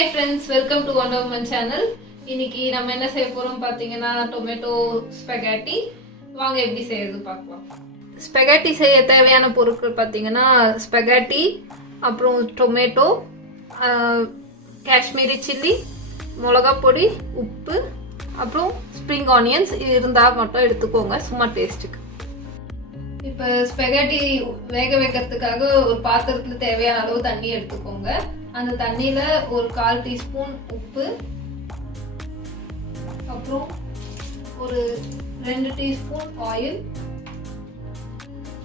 Hi friends, welcome to Wonder Woman channel. இன்னைக்கு நம்ம என்ன செய்ய போறோம் பாத்தீங்கன்னா டொமேட்டோ ஸ்பெகட்டி. வாங்க எப்படி செய்யறது பார்க்கலாம். ஸ்பெகட்டி செய்ய தேவையான பொருட்கள் பாத்தீங்கன்னா ஸ்பெகட்டி, அப்புறம் டொமேட்டோ, காஷ்மீரி சில்லி, மிளகாய் பொடி, உப்பு, அப்புறம் ஸ்ப்ரிங் ஆனியன்ஸ் இருந்தா மட்டும் எடுத்துக்கோங்க சும்மா டேஸ்ட்டுக்கு. இப்போ ஸ்பெகட்டி வேக வைக்கிறதுக்காக ஒரு பாத்திரத்துல தேவையான அளவு தண்ணி எடுத்துக்கோங்க. அந்த தண்ணியில ஒரு 1/4 டீஸ்பூன் உப்பு, அப்புறம் ஒரு 2 டீஸ்பூன் ஆயில்.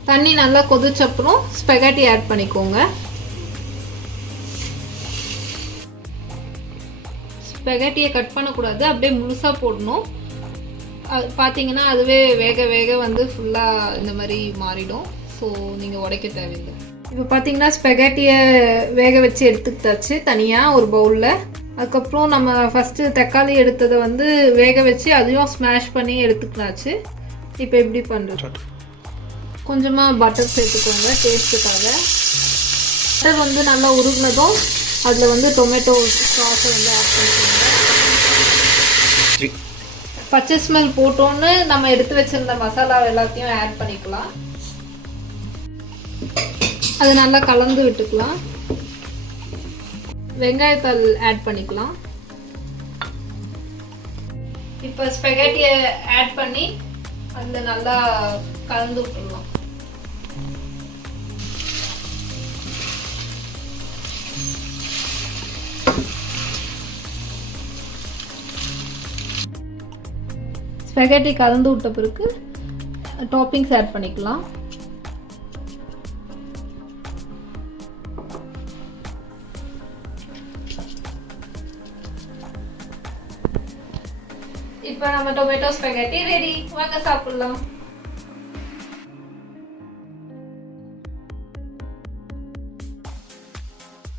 தண்ணி நல்லா கொதிச்சப்புறம் ஸ்பெகட்டி ஆட் பண்ணிக்கோங்க. ஸ்பெகட்டியை கட் பண்ணக்கூடாது, அப்படியே முழுசா போடணும். அது பார்த்தீங்கன்னா அதுவே வேக வேக வந்து ஃபுல்லாக இந்த மாதிரி மாறிடும். ஸோ நீங்கள் உடைக்க தேவையில்லை. இப்போ பார்த்தீங்கன்னா ஸ்பெகட்டியை வேக வச்சு எடுத்துக்கிட்டாச்சு தனியாக ஒரு பவுலில். அதுக்கப்புறம் நம்ம ஃபஸ்ட்டு தக்காளி எடுத்ததை வந்து வேக வச்சு அதையும் ஸ்மாஷ் பண்ணி எடுத்துக்கிட்டாச்சு. இப்போ எப்படி பண்ணுறது? கொஞ்சமாக பட்டர் சேர்த்துக்கோங்க டேஸ்ட்டுக்காக. பட்டர் வந்து நல்லா உருகினதும் அதில் வந்து டொமேட்டோ சாஸை வந்து ஆட் பண்ணிக்கோங்க. பச்சை ஸ்மெல் போட்டோன்னு நம்ம எடுத்து வச்சிருந்த மசாலா எல்லாத்தையும் ஆட் பண்ணிக்கலாம். அது நல்லா கலந்து விட்டுக்கலாம். வெங்காயத்தாள் ஆட் பண்ணிக்கலாம். இப்போ ஸ்பெகட்டியை ஆட் பண்ணி அதில் நல்லா கலந்து விட்டுடலாம். ஸ்பெகட்டி கலந்து விட்ட பிறகு டாப்பிங்ஸ் ஆட் பண்ணிக்கலாம். இப்போ நம்ம டொமேட்டோ ஸ்பெகட்டி ரெடி. வாங்க சாப்பிடலாம்.